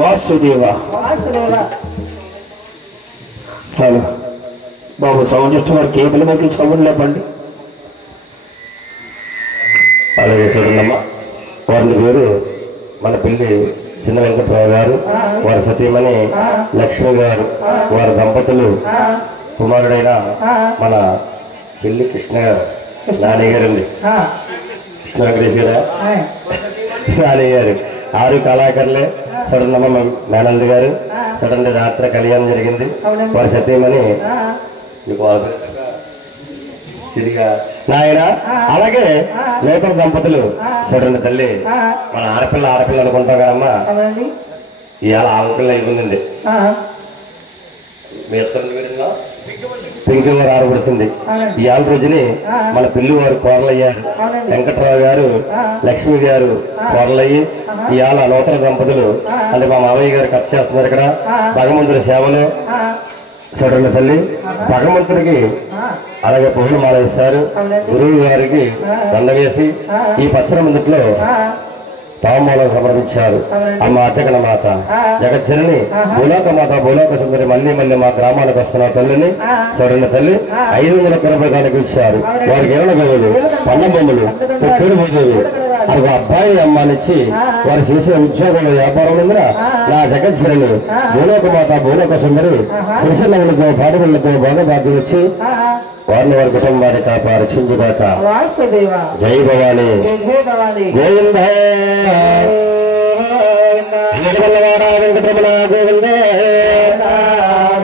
Vasudeva hello బాబు sound చేస్తే మరి cable మొదలు సౌండ్ లేపండి. అలాగే చూడండమ్మా, వారి పేరు మన పిల్లి చిన్న వెంకట్రావు గారు, వారి సతీమణి లక్ష్మి గారు, వారి దంపతులు కుమారుడైన మన పిల్లి కృష్ణ గారు నాని గారండి. కృష్ణ వెంకటేష్ గారు నాని గారు 6 కళాకారులే. చూడండమ్మ మేనంది గారు చూడండి, రాత్రి కళ్యాణం జరిగింది. వారి సతీమణి తిరిగా నాయన. అలాగే నేతల దంపతులు చూడండి తల్లి, మన ఆడపిల్ల అనుకుంటాం కదమ్మా, ఇవాళ ఆడపిల్ల అయిపోయిందండి. మీ ఇద్దరు పింకి వారు ఆడపడుతుంది. ఇవాళ రోజుని మన పిల్లి వారు కోరలయ్యారు. వెంకట్రావు గారు లక్ష్మి గారు కోరలయ్యి ఇవాళ నూతన దంపతులు అంటే మా మామయ్య గారు ఖర్చు చేస్తున్నారు ఇక్కడ. భగవంతుడి సేవలు చూడండి తల్లి, భగవంతుడికి అలాగే పువ్వులు మాలేశారు. గురువు గారికి దండ వేసి ఈ పచ్చని ముందుట్లో తాంబూలం సమర్పించారు. అమ్మ అర్చకన మాత జగజ్జనని భూలోక మాత భూలోక సుందరి మళ్ళీ మా గ్రామానికి వస్తున్న తల్లిని చూడండి తల్లి 500 రూపాయలు ఇచ్చారు. వారికి 20 గదులు, పన్నం బొమ్మలు, కుక్కడు పూజలు అది అబ్బాయి అమ్మానిచ్చి వారు చేసే ఉద్యోగంలో వ్యాపారం ఉందిన నా జగజ్జనని భూలోక మాత భూలోక సుందరి శిశులతో పాడుబడులతో బాగా వచ్చి వారిని వారి కుటుంబాన్ని కాపాడు చిందుగాక. జై భవాని గోవింద వెంకటరమణ గోవింద.